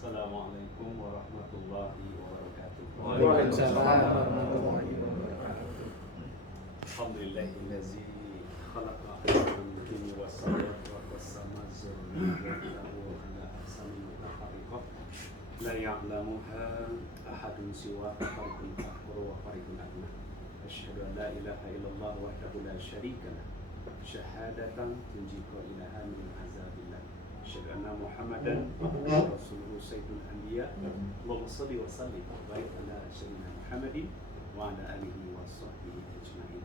Assalamualaikum warahmatullahi wabarakatuh. Waalaikumsalam warahmatullahi wabarakatuh. Alhamdulillahillazi khalaqa al-jinni was-samawati was-sama zurriyatahu ala ahsani mutafariqah la ya'lamuha ahadun siwa fariqun akbar wa fariqun adna. Asyhadu an la ilaha illallah wahdahu la syarika lah syahadatan tunjiku ilaha min azabillah. Asyhadu anna Muhammadan abduhu wa rasuluhu sayyidul anbiya. Allahumma shalli wa sallim wa barik ala sayyidina Muhammadin wa ala alihi wa sahbihi ajma'in.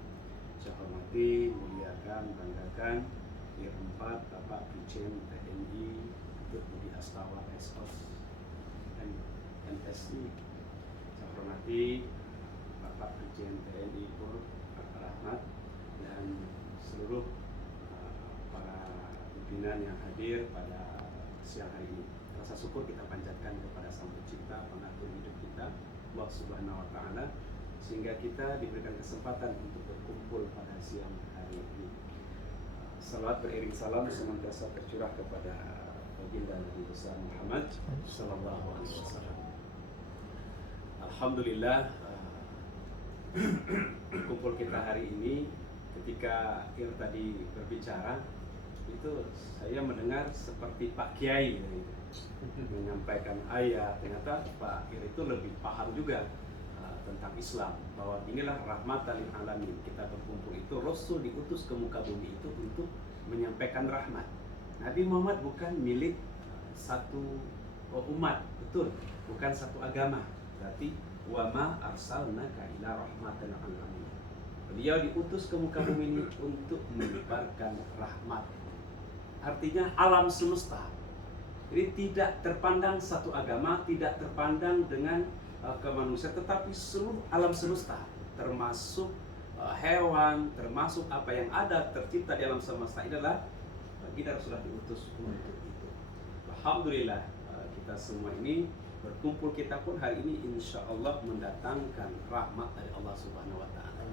Saya hormati, muliakan, banggakan Yang keempat, Bapak Brigjen TNI Dr. Budi Astawa SOS MSI. Saya hormati Bapak Brigjen TNI Pur Rahmat dan seluruh para pimpinan yang hadir pada siang hari ini. Rasa syukur kita panjatkan kepada Sang Pencipta, pengatur hidup kita, Allah Subhanahu wa Ta'ala, sehingga kita diberikan kesempatan untuk berkumpul pada siang hari ini. Salawat beriring salam senantiasa tercurah kepada baginda Nabi besar Muhammad sallallahu alaihi wasallam. Alhamdulillah, kumpul kita hari ini, ketika Ir tadi berbicara, itu saya mendengar seperti Pak Kiai menyampaikan ayat. Ternyata Pak Ir itu lebih paham juga tentang Islam, bahwa inilah rahmatan lil alamin. Kita berkumpul itu, Rasul diutus ke muka bumi itu untuk menyampaikan rahmat. Nabi Muhammad bukan milik satu umat, betul, bukan satu agama. Berarti wa ma arsalnaka ila rahmatan lil alamin. Beliau diutus ke muka bumi ini untuk menyebarkan rahmat. Artinya alam semesta. Jadi tidak terpandang satu agama, tidak terpandang dengan kemanusiaan, tetapi seluruh alam semesta, termasuk hewan, termasuk apa yang ada tercipta di alam semesta, ini adalah kita sudah diutus untuk itu. Alhamdulillah, kita semua ini berkumpul, kita pun hari ini insya Allah mendatangkan rahmat dari Allah Subhanahu wa Ta'ala.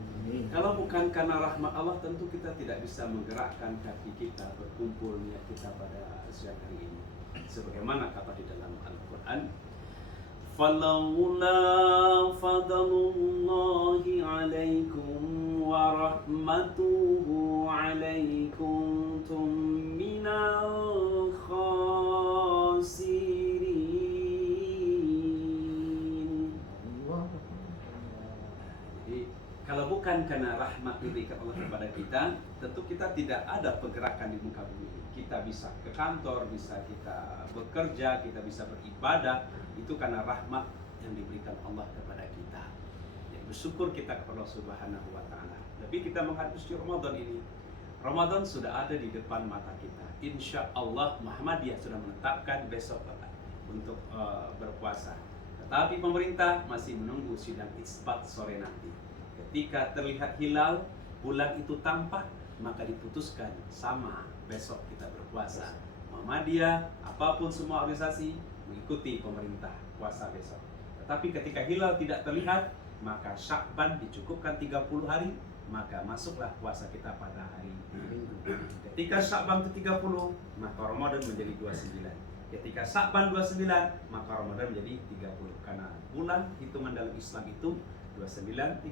Kalau bukan karena rahmat Allah, tentu kita tidak bisa menggerakkan kaki kita berkumpul niat kita pada siang hari ini. Sebagaimana kata di dalam Al-Quran, فَلَوْلَا فَضْلُ اللَّهِ عَلَيْكُمْ وَرَحْمَتُهُ عَلَيْكُمْ كُنْتُمْ مِنَ الْخَاسِرِينَ. Jadi kalau bukan karena rahmat diberikan Allah kepada kita, tentu kita tidak ada pergerakan di muka bumi. Kita bisa ke kantor, bisa kita bekerja, kita bisa beribadah, itu karena rahmat yang diberikan Allah kepada kita. Ya, bersyukur kita kepada Allah Subhanahu wa Ta'ala. Tapi kita menghadapi Ramadan ini. Ramadan sudah ada di depan mata kita. Insya Allah Muhammadiyah sudah menetapkan besok untuk berpuasa. Tetapi pemerintah masih menunggu sidang isbat sore nanti. Ketika terlihat hilal, bulan itu tampak, maka diputuskan sama besok kita berpuasa. Muhammadiyah, apapun semua organisasi mengikuti pemerintah puasa besok. Tetapi ketika hilal tidak terlihat, maka Sya'ban dicukupkan 30 hari, maka masuklah puasa kita pada hari Minggu. Ketika Sya'ban ke-30, maka Ramadan menjadi 29. Ketika Sya'ban 29, maka Ramadan menjadi 30. Karena bulan hitungan dalam Islam itu 29.30,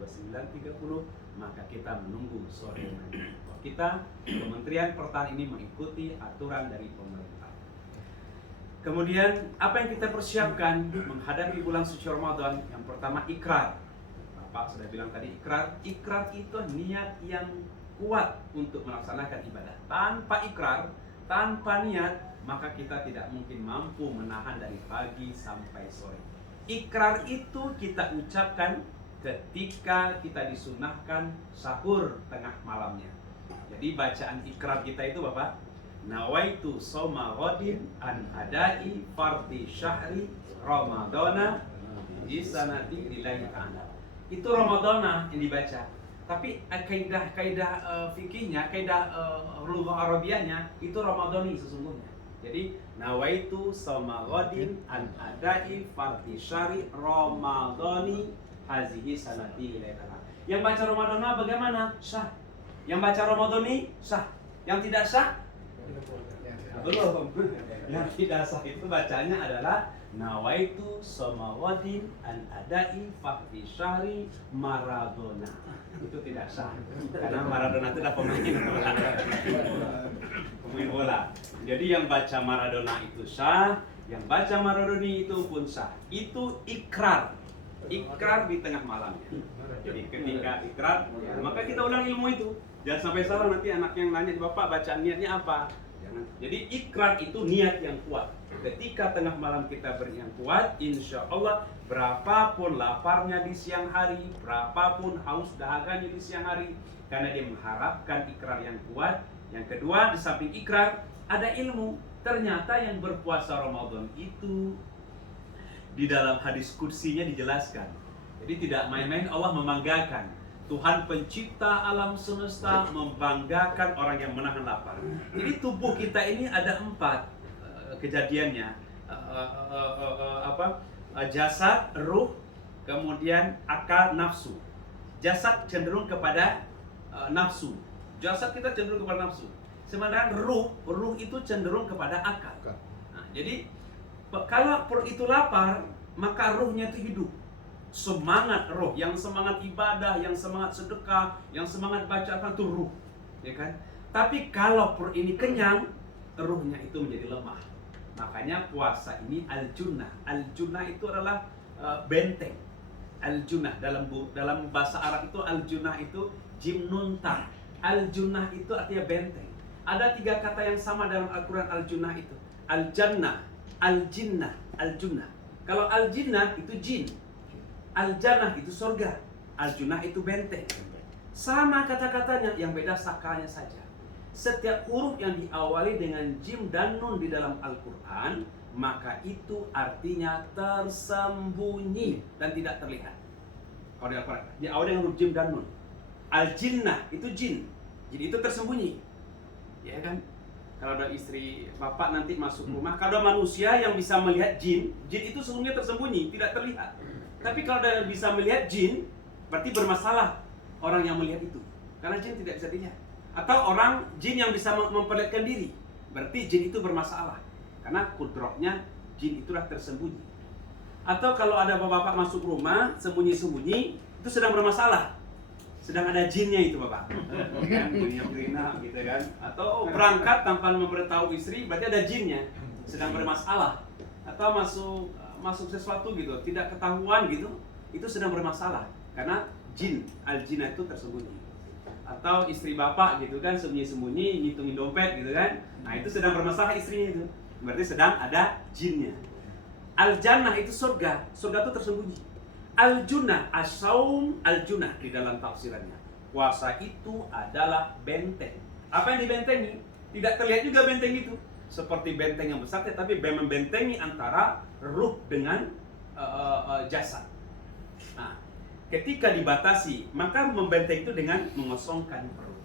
29.30, maka kita menunggu sore nanti. Kita, Kementerian Pertanian ini mengikuti aturan dari pemerintah. Kemudian, apa yang kita persiapkan menghadapi bulan suci Ramadan? Yang pertama, ikrar. Bapak sudah bilang tadi, ikrar. Ikrar itu niat yang kuat untuk melaksanakan ibadah. Tanpa ikrar, tanpa niat, maka kita tidak mungkin mampu menahan dari pagi sampai sore. Ikrar itu kita ucapkan ketika kita disunahkan sahur tengah malamnya. Jadi bacaan ikrar kita itu Bapak, nawaitu soma ghodin an adai fardi syahri ramadana di sanati lillahi ta'ala. Itu ramadana yang dibaca. Tapi kaidah fikihnya, kaidah lugah Arabianya itu ramadani sesungguhnya. Jadi nawaitu soma ghodin an adai fardi syahri ramadani hazihi sanati lillahi ta'ala. Yang baca ramadana bagaimana? Sah. Yang baca ramadani sah. Yang tidak sah Belum. Yang tidak sah itu bacanya adalah nawaitu samawadin an adai fi syahri Maradona. Itu tidak sah. Karena Maradona itu adalah pemain bola. Jadi yang baca Maradona itu sah, yang baca Maradona itu pun sah. Itu ikrar. Ikrar di tengah malamnya. Jadi ketika ikrar, maka kita ulang ilmu itu. Jangan sampai salah nanti anak yang nanya, Bapak bacaan niatnya apa? Jangan. Jadi ikrar itu niat yang kuat. Ketika tengah malam kita beriman kuat, insya Allah berapapun laparnya di siang hari, berapapun haus dahaganya di siang hari, karena dia mengharapkan ikrar yang kuat. Yang kedua, di samping ikrar ada ilmu. Ternyata yang berpuasa Ramadan itu di dalam hadis kursinya dijelaskan. Jadi tidak main-main Allah membanggakan. Tuhan pencipta alam semesta membanggakan orang yang menahan lapar. Jadi tubuh kita ini ada 4 kejadiannya. Jasad, ruh, kemudian akal, nafsu. Jasad cenderung kepada nafsu. Jasad kita cenderung kepada nafsu. Sementara ruh itu cenderung kepada akal. Nah, jadi kalau perut itu lapar, maka ruhnya itu hidup. Semangat roh, yang semangat ibadah, yang semangat sedekah, yang semangat baca Al-Quran itu ruh, ya kan? Tapi kalau perut ini kenyang, ruhnya itu menjadi lemah. Makanya puasa ini al-junnah. Al-junnah itu adalah benteng. Al-junnah dalam bahasa Arab itu al-junnah itu jim nun ta. Al-junnah itu artinya benteng. Ada 3 kata yang sama dalam Al-Quran al-junnah itu. Al-jannah, al-jinnah, al-junnah. Kalau al-jinnah itu jin, al-jannah itu surga, al-junnah itu benteng. Sama kata-katanya, yang beda sakalnya saja. Setiap huruf yang diawali dengan jim dan nun di dalam Al-Quran, maka itu artinya tersembunyi dan tidak terlihat. Kalau di Al-Quran diawali dengan huruf jim dan nun. Al-jinnah itu jin, jadi itu tersembunyi, ya kan? Kalau ada istri bapak nanti masuk rumah, kalau ada manusia yang bisa melihat jin itu sesungguhnya tersembunyi, tidak terlihat. Tapi kalau ada bisa melihat jin, berarti bermasalah orang yang melihat itu, karena jin tidak bisa dilihat. Atau orang jin yang bisa memperlihatkan diri, berarti jin itu bermasalah, karena kudrotnya jin itulah tersembunyi. Atau kalau ada bapak-bapak masuk rumah sembunyi-sembunyi, itu sedang bermasalah, sedang ada jinnya itu bapak, kan? Jinnya Brina gitu kan. Atau berangkat tanpa memberitahu istri, berarti ada jinnya, sedang bermasalah. Atau masuk sesuatu gitu, tidak ketahuan gitu, itu sedang bermasalah, karena jin, al-jinnah itu tersembunyi. Atau istri bapak gitu kan, sembunyi-sembunyi ngitungin dompet gitu kan, nah itu sedang bermasalah istrinya itu, berarti sedang ada jinnya. Al-jannah itu surga itu tersembunyi. Al-junnah, as-saum, al-junnah di dalam tafsirannya. Puasa itu adalah benteng. Apa yang dibentengi? Tidak terlihat juga benteng itu. Seperti benteng yang besar, tetapi membentengi antara ruh dengan jasad. Nah, ketika dibatasi, maka membenteng itu dengan mengosongkan perut.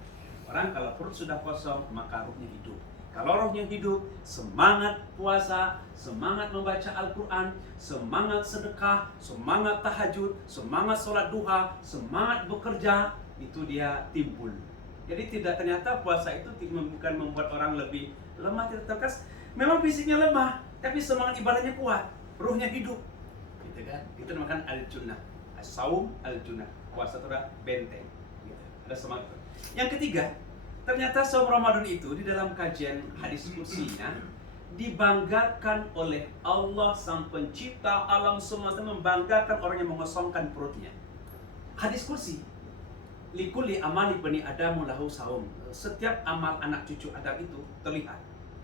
Orang kalau perut sudah kosong, maka ruhnya hidup. Kalau rohnya hidup, semangat puasa, semangat membaca Al-Quran, semangat sedekah, semangat tahajud, semangat sholat duha, semangat bekerja, itu dia timbul. Jadi ternyata puasa itu bukan membuat orang lebih lemah, tidak terkas. Memang fisiknya lemah, tapi semangat ibadahnya kuat, ruhnya hidup. Gitu kan? Itu dinamakan al-junnah. As-saum al-junnah. Puasa itu adalah benteng. Gitu. Ada semangat. Yang ketiga, ternyata saum Ramadan itu di dalam kajian hadis kursinya dibanggakan oleh Allah sang pencipta alam semesta, membanggakan orang yang mengosongkan perutnya. Hadis kursi, likulli amali bani adamu lahu saum. Setiap amal anak cucu Adam itu terlihat.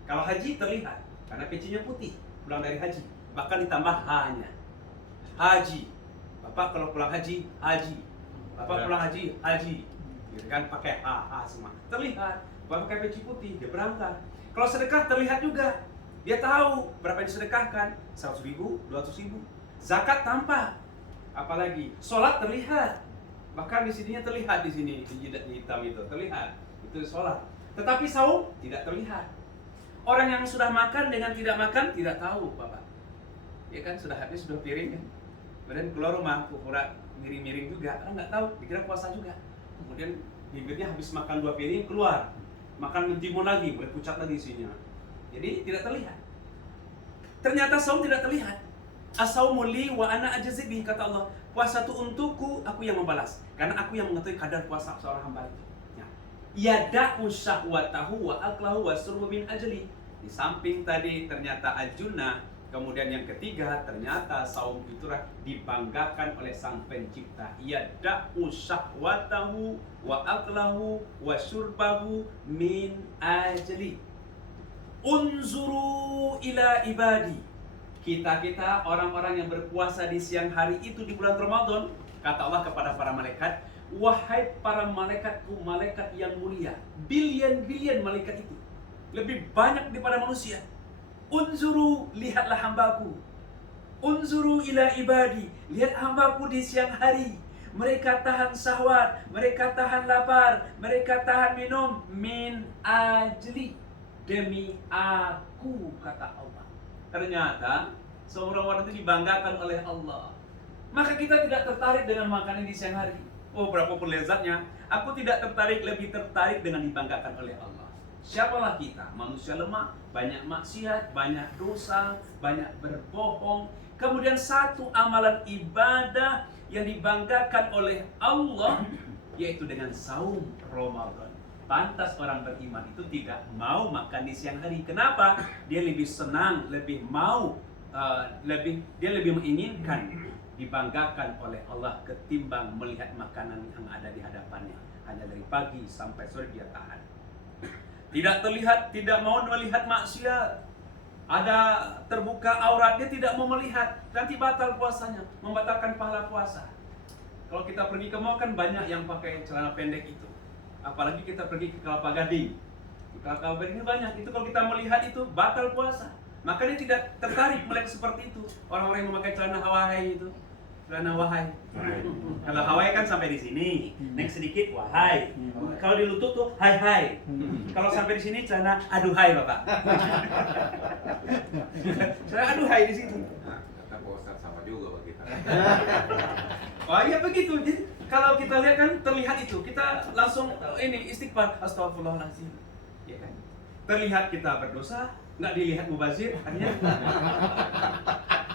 Kalau haji terlihat karena pecinya putih, pulang dari haji, bahkan ditambah ha-nya. Haji. Bapak kalau pulang haji, haji. Bapak pulang haji, haji. Gitu kan, pakai ha semua. Terlihat, pakai peci putih, dia berangkat. Kalau sedekah terlihat juga. Dia tahu berapa yang disedekahkan, 100.000, 200.000. Zakat tampak. Apalagi sholat terlihat. Bahkan di sininya terlihat, di sini di jidat hitam itu terlihat. Itu sholat. Tetapi saum tidak terlihat. Orang yang sudah makan dengan tidak makan tidak tahu, Bapak. Ya kan, sudah habis, sudah piring kan. Kemudian keluar rumah, pura miring-miring juga. Orang nggak tahu, dikira puasa juga. Kemudian bibirnya habis makan 2 piring keluar, makan mentimun lagi, mulai pucat lagi isinya. Jadi tidak terlihat. Ternyata saum tidak terlihat. As-saumu li wa ana ajzi bihi, kata Allah. Puasa itu untukku, aku yang membalas. Karena aku yang mengetahui kadar puasa seorang hamba itu. Ya. Yada'u syahwatahu wa aklahu wa surbu min ajli. Di samping tadi ternyata ajuna, kemudian yang ketiga ternyata saum itu dibanggakan oleh Sang Pencipta. Yada'u syahwatahu wa aklahu wa surbahu min ajli. Unzuru ila ibadi. Kita orang-orang yang berpuasa di siang hari itu di bulan Ramadan, kata Allah kepada para malaikat, wahai para malaikatku, malaikat yang mulia, bilion-bilion malaikat itu, lebih banyak daripada manusia. Unzuru, lihatlah hambaku. Unzuru ila ibadi, lihat hambaku di siang hari. Mereka tahan syahwat, mereka tahan lapar, mereka tahan minum, min ajli, demi aku, kata Allah. Ternyata seorang wanita itu dibanggakan oleh Allah. Maka kita tidak tertarik dengan makanan di siang hari. Oh, berapapun lezatnya, aku tidak tertarik, lebih tertarik dengan dibanggakan oleh Allah. Siapalah kita? Manusia lemah, banyak maksiat, banyak dosa, banyak berbohong. Kemudian satu amalan ibadah yang dibanggakan oleh Allah, yaitu dengan saum Ramadan. Pantas orang beriman itu tidak mau makan di siang hari. Kenapa? Dia lebih senang, lebih mau, dia lebih menginginkan dibanggakan oleh Allah ketimbang melihat makanan yang ada di hadapannya. Hanya dari pagi sampai sore dia tahan. Tidak terlihat, tidak mau melihat maksiat. Ada terbuka aurat, dia tidak mau melihat. Nanti batal puasanya, membatalkan pahala puasa. Kalau kita pergi ke mall kan banyak yang pakai celana pendek itu. Apalagi kita pergi ke Kelapa Gading. Di Kelapa Gading ini banyak. Itu kalau kita melihat itu batal puasa. Makanya tidak tertarik melihat seperti itu. Orang-orang yang memakai celana Hawaii itu. Celana wahai. Kalau Hawaii kan sampai di sini. Next sedikit wahai. Kalau di lutut tuh hai hai. Kalau sampai di sini celana aduhai Bapak. Celana aduhai di situ. Nah, kata Pak Ustadz sama juga bagi kita. Oh iya begitu. Jadi kalau kita lihat kan terlihat itu, kita langsung ini istighfar, astagfirullahaladzim, ya kan? Terlihat kita berdosa, nggak dilihat mubazir, akhirnya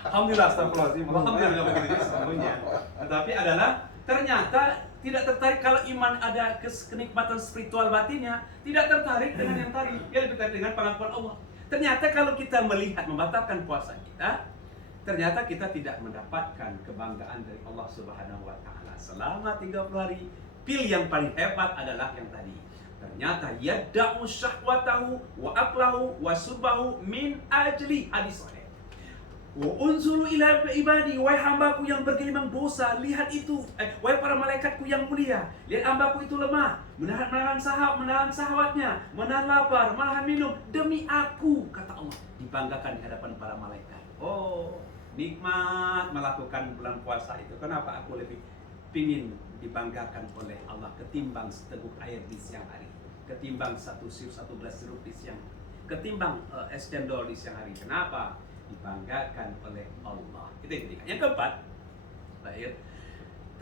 alhamdulillah, astagfirullahaladzim, alhamdulillah begitu sesungguhnya. Tetapi adalah ternyata tidak tertarik kalau iman ada kenikmatan spiritual batinnya, tidak tertarik dengan yang tadi, dia lebih tertarik dengan pengakuan Allah. Ternyata kalau kita melihat membatalkan puasa kita, ternyata kita tidak mendapatkan kebanggaan dari Allah Subhanahu wa Ta'ala selama 30 hari. Pil yang paling hebat adalah yang tadi. Ternyata yada'u syahwatahu wa aklahu wa surbahu min ajli, hadis sahih. Wa unzuru ila ibadi, wahai hambaku yang bergelimang dosa, lihat itu. Wahai para malaikatku yang mulia, lihat hambaku itu lemah, menahan syahwatnya, menahan lapar, menahan minum, demi aku, kata Allah. Dibanggakan di hadapan para malaikat. Oh, nikmat melakukan bulan puasa itu. Kenapa aku lebih pingin dibanggakan oleh Allah ketimbang seteguk air di siang hari, ketimbang satu gelas sirup di siang, ketimbang es cendol di siang hari. Kenapa? Dibanggakan oleh Allah. Itu yang ketiga. Yang keempat, baik.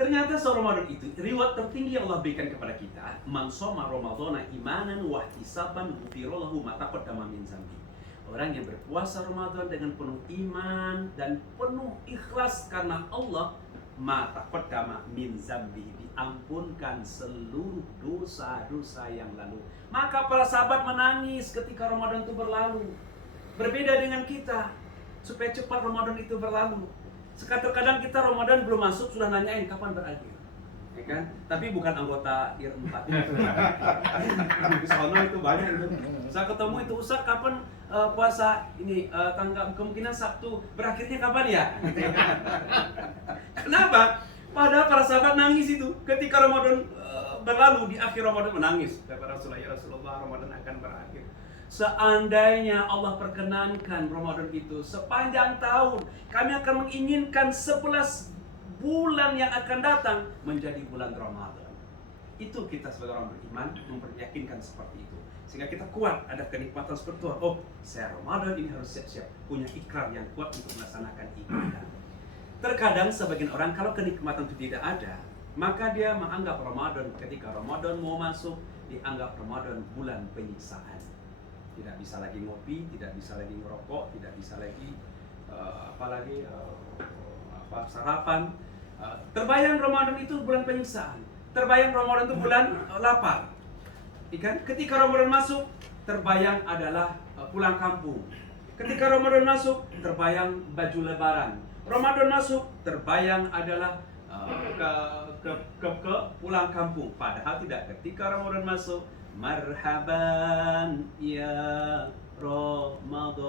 Ternyata Ramadan itu reward tertinggi yang Allah berikan kepada kita. Man shoma Ramadhana imanan wa ihtisaban ghufira lahu ma taqaddama min dzambi. Orang yang berpuasa Ramadan dengan penuh iman dan penuh ikhlas karena Allah, mata qadama min zambi, diampunkan seluruh dosa-dosa yang lalu. Maka para sahabat menangis ketika Ramadan itu berlalu. Berbeda dengan kita, supaya cepat Ramadan itu berlalu. Terkadang kita Ramadan belum masuk sudah nanyain kapan berakhir, ya kan? Tapi bukan anggota IR4 itu. Di sana itu banyak itu. Saya ketemu itu, Ustaz kapan puasa ini tanggal kemungkinan Sabtu, berakhirnya kapan ya? Kenapa? Padahal para sahabat nangis itu ketika Ramadan berlalu, di akhir Ramadan menangis. Kata Rasulullah, ya Rasulullah, Ramadan akan berakhir. Seandainya Allah perkenankan Ramadan itu sepanjang tahun, kami akan menginginkan 11 bulan yang akan datang menjadi bulan Ramadan. Itu kita sebagai orang beriman memperyakinkan seperti itu, sehingga kita kuat, ada kenikmatan spiritual. Oh, saya Ramadan ini harus siap-siap, punya ikrar yang kuat untuk melaksanakan ibadah. Terkadang sebagian orang kalau kenikmatan itu tidak ada, maka dia menganggap Ramadan, ketika Ramadan mau masuk, dianggap Ramadan bulan penyiksaan. Tidak bisa lagi ngopi, tidak bisa lagi ngerokok, tidak bisa lagi sarapan. Terbayang Ramadan itu bulan penyiksaan. Terbayang Ramadan itu bulan lapar. Ikan ketika Ramadan masuk, terbayang adalah pulang kampung. Ketika Ramadan masuk, terbayang baju lebaran. Ramadan masuk, terbayang adalah ke pulang kampung. Padahal tidak. Ketika Ramadan masuk, marhaban ya Ramadan.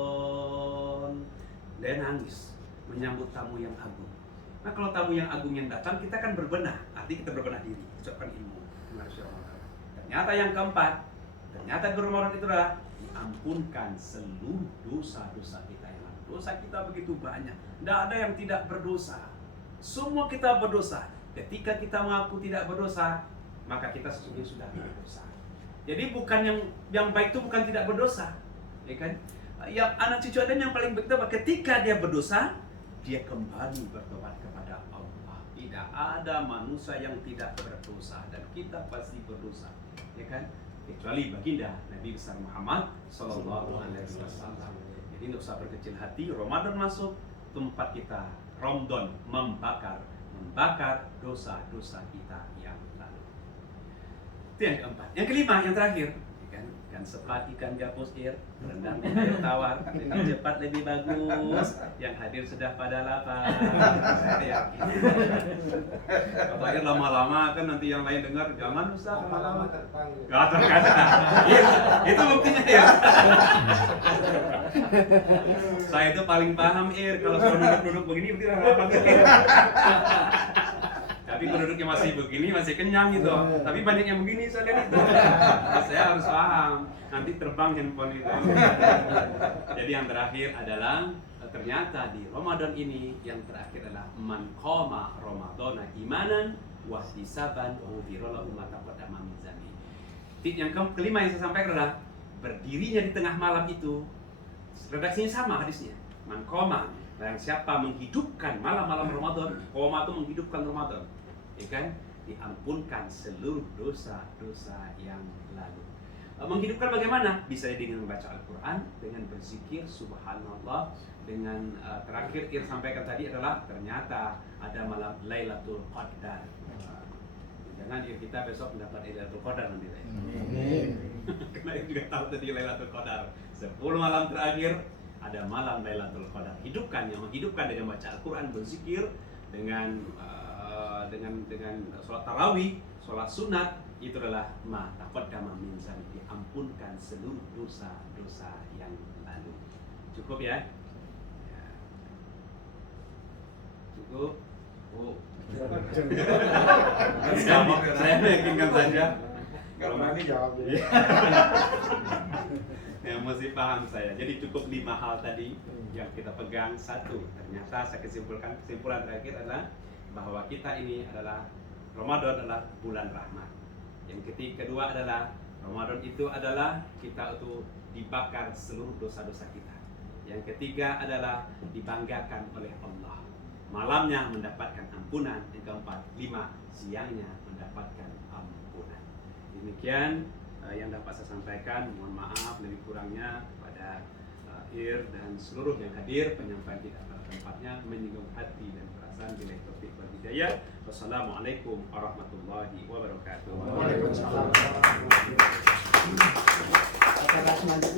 Dia nangis menyambut tamu yang agung. Nah, kalau tamu yang agung yang datang, kita kan berbenah. Artinya kita berbenah diri, ucapkan ilmu. Ternyata yang keempat, ternyata Ramadan itu adalah diampunkan seluruh dosa-dosa kita yang lalu. Dosa kita begitu banyak. Tidak ada yang tidak berdosa. Semua kita berdosa. Ketika kita mengaku tidak berdosa, maka kita sesungguhnya sudah berdosa. Jadi bukan yang baik itu bukan tidak berdosa, ya kan? Yang anak cucu Adam yang paling baik itu ketika dia berdosa, dia kembali bertobat kepada Allah. Tidak ada manusia yang tidak berdosa dan kita pasti berdosa, ya kan? Kecuali baginda Nabi besar Muhammad Sallallahu Alaihi Wasallam. Jadi tidak usah berkecil hati. Ramadan masuk, tempat kita Ramadan membakar dosa-dosa kita yang lalu. Itu yang keempat. Yang kelima, yang terakhir, ikan sepat, ikan gabus air, rendang air tawar, lebih cepat lebih bagus. Yang hadir sudah pada lapar. Saya yakin. Kalau air lama-lama kan nanti yang lain dengar, jangan Ustaz lama-lama terpanggil. Itu buktinya ya. Saya itu paling paham kalau suruh duduk begini berarti lapar. Tapi penduduknya masih begini, masih kenyang gitu. Tapi banyak yang begini, saya lihat itu. Saya harus paham. Nanti terbang handphone itu. Jadi yang terakhir adalah ternyata di Ramadan ini yang terakhir adalah man qama ramadhana imanan wa ihtisaban ghufira lahu ma taqaddama min dzambi. Yang kelima yang saya sampaikan adalah berdirinya di tengah malam itu. Redaksinya sama hadisnya. Man qama, barang siapa menghidupkan malam-malam Ramadan, qoma itu menghidupkan Ramadan. Ya kan? Diampunkan seluruh dosa-dosa yang lalu. Menghidupkan bagaimana? Bisa dengan membaca Al-Quran, dengan berzikir, subhanallah, dengan terakhir Ir sampaikan tadi adalah ternyata ada malam Lailatul Qadar. Jangan kita besok mendapat Lailatul Qadar nanti. Karena Ir juga tahu tadi Lailatul Qadar. 10 malam terakhir ada malam Lailatul Qadar. Hidupkan, yang menghidupkan dengan baca Al-Quran, berzikir, dengan sholat tarawih, sholat sunat, itu adalah ma taqaddama min dzambi, diampunkan seluruh dosa-dosa yang lalu. Cukup ya? Cukup. Oh. Saya meyakinkan saja. Kalau nanti jawab ya. Yang mesti paham saya. Jadi cukup 5 hal tadi yang kita pegang. Satu, ternyata saya kesimpulan terakhir adalah bahwa kita ini adalah Ramadan adalah bulan rahmat. Yang kedua adalah Ramadan itu adalah kita untuk dibakar seluruh dosa-dosa kita. Yang ketiga adalah dibanggakan oleh Allah. Malamnya mendapatkan ampunan. Yang keempat, 5, siangnya mendapatkan ampunan. Demikian yang dapat saya sampaikan. Mohon maaf lebih kurangnya pada Ir dan seluruh yang hadir. Penyampaian tidak pada tempatnya menyinggung hati dan perasaan. Bila taufik wal hidayah. Wassalamualaikum warahmatullahi wabarakatuh. Waalaikumsalam. Acara selanjutnya